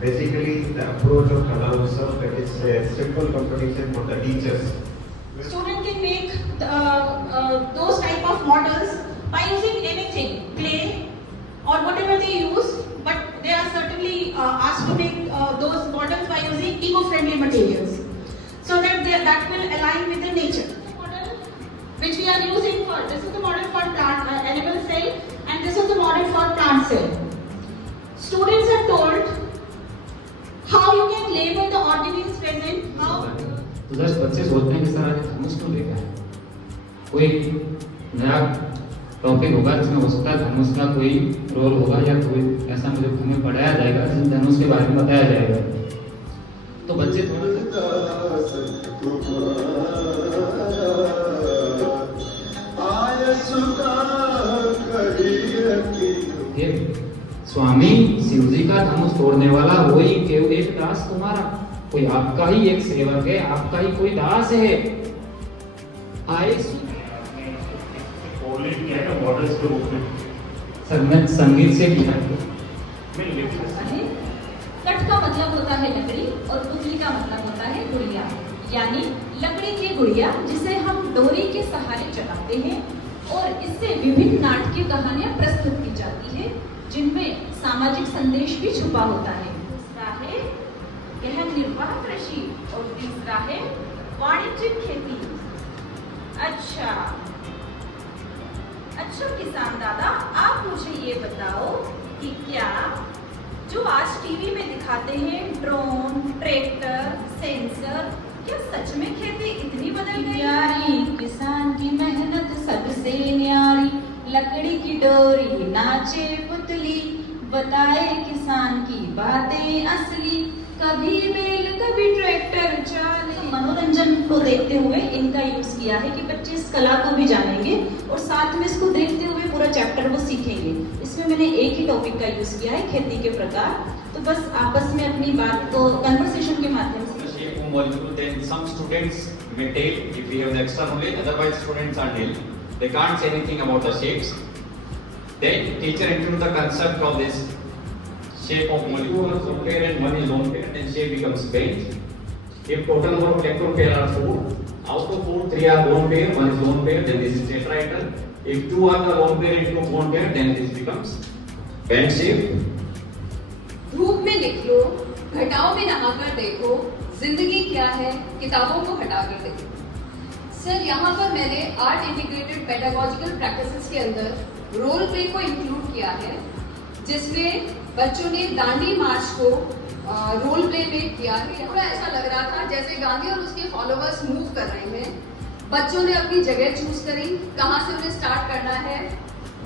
basically the approach of Kalam sir, that is a simple competition for the teachers. Student can make those type of models by using anything, clay or whatever they use, but they are certainly asked to make those models by using eco-friendly materials, so that that will align with the nature. Model which we are using for, this is the model for plant animal cell, and this is the model for plant cell. Students are told how you can label the organisms present, how. तो दस बच्चे सोचते हैं कि sir आज thermos क्यों लेकर आए, कोई नया टॉपिक होगा जिसमें हो सकता है धनुष का कोई रोल होगा या कोई ऐसा मुझे हमें पढ़ाया जाएगा जिस धनुष के बारे में बताया जाएगा। तो बच्चे स्वामी शिव जी का धनुष तोड़ने वाला वही केवल एक दास तुम्हारा, कोई आपका ही एक सेवक है, आपका ही कोई दास है। आए मॉडल्स के रूप में सर मैं संगीत से किया कट का मतलब होता है लकड़ी और पुतली का मतलब होता है गुड़िया, यानी लकड़ी की गुड़िया जिसे हम डोरी के सहारे चलाते हैं और इससे विभिन्न नाटकीय कहानियां प्रस्तुत की जाती है जिनमें सामाजिक संदेश भी छुपा होता है। दूसरा है गहन निर्वाह कृषि और तीसरा है वाणिज्यिक खेती। अच्छा किसान दादा, आप मुझे ये बताओ कि क्या जो आज टीवी में दिखाते हैं ड्रोन, ट्रैक्टर, सेंसर, क्या सच में खेती इतनी बदल गई? यारी किसान की मेहनत सबसे न्यारी, लकड़ी की डोरी नाचे पुतली, बताए किसान की बातें असली, कभी बैल कभी ट्रैक्टर चाले। मनोरंजन को देखते हुए इनका यूज किया है कि बच्चे इस कला को भी जानेंगे और साथ में इसको देखते हुए पूरा चैप्टर वो सीखेंगे। इसमें मैंने एक ही टॉपिक का यूज किया है, खेती के प्रकार। तो बस आपस में अपनी बात को कन्वर्सेशन के माध्यम से shape of molecule, then some students may tell if we have the extra knowledge, otherwise students are dull. They can't say anything about the shapes. Then teacher introduce the concept of this shape of molecule, lone pair and one is lone pair, then shape becomes bench. If total number of electron pair are 4, out of 4, 3 are lone pair, one is lone pair, then this is tetrahedral. If 2 are the lone pair and 2 lone pair, then this becomes bend shape. धूप में लिख लो, घटाओ में नहाकर देखो, जिंदगी क्या है किताबों को हटाकर देखो। सर यहाँ पर मैंने आर्ट इंटीग्रेटेड पेडागोजिकल प्रैक्टिसेस के अंदर रोल प्ले को इंक्लूड किया है, जिसमें बच्चों ने दांडी मार्च को रोल प्ले में किया है। थोड़ा ऐसा लग रहा था जैसे गांधी और उसके फॉलोअर्स मूव कर रहे हैं। बच्चों ने अपनी जगह चूज करी, कहाँ से उन्हें स्टार्ट करना है।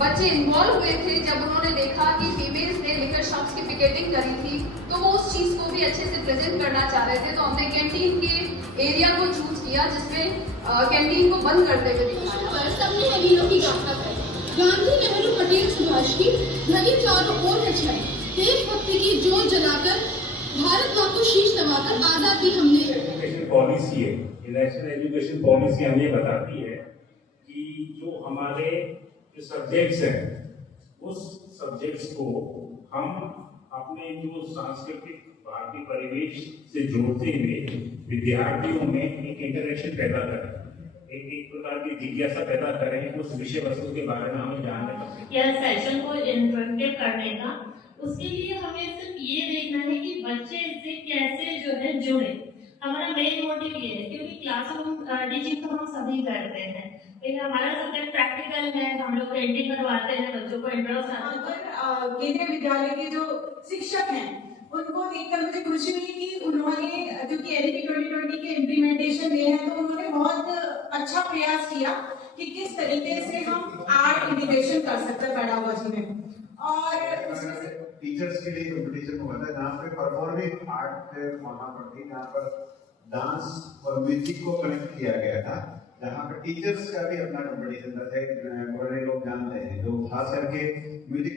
बच्चे इन्वॉल्व हुए थे जब उन्होंने देखा कि फीमेल्स ने लिकर शॉप्स की पिकेटिंग करी थी, तो वो उस चीज को भी अच्छे से प्रेजेंट करना चाह रहे थे। तो हमने कैंटीन के एरिया को चूज किया, जिसमें कैंटीन को बंद करते हुए दिखाया। सबने अमीरों की गाथा है, गांधी, नेहरू, पटेल, सुभाष की धनी चारों ओर है छाई, देशभक्ति की जोत जलाकर भारत माँ को शीश नवाकर आजादी हमने। एजुकेशन पॉलिसी है, नेशनल एजुकेशन पॉलिसी हमें बताती है कि जो हमारे जो सब्जेक्ट्स हैं उस सब्जेक्ट्स को हम अपने जो सांस्कृतिक भारतीय परिवेश से जोड़ते हुए विद्यार्थियों में एक इंटरेक्शन पैदा करें, एक प्रकार की जिज्ञासा पैदा करें उस विषय वस्तु के बारे में हमें जानने का। यह सेशन को इंटरेक्टिव करने का, उसके लिए हमें सिर्फ ये देखना है कि बच्चे इससे कैसे जो है जुड़े। हमारा मेन मोटिव ये है, क्योंकि क्लासरूम टीचिंग तो हम सभी करते हैं, लेकिन हमारा सब्जेक्ट प्रैक्टिकल है। हम लोग पेंटिंग करवाते हैं, बच्चों को इंटरेस्ट आता है। केंद्रीय विद्यालय के जो शिक्षक हैं उनको देखकर मुझे खुशी हुई कि उन्होंने जो कि एनईपी 2020 के इम्प्लीमेंटेशन में है, तो उन्होंने बहुत अच्छा प्रयास किया कि किस तरीके से हम आर्ट इंटीग्रेशन कर सकते हैं पेडागोजी में। और टीचर्स के लिए कंपटीशन हुआ था जहाँ पे परफॉर्मिंग आर्ट वहाँ पर थी, जहाँ पर डांस और म्यूजिक को कनेक्ट किया गया था, जहाँ पर टीचर्स का भी अपना कंपटीशन था। बड़े लोग जानते हैं जो खास करके म्यूजिक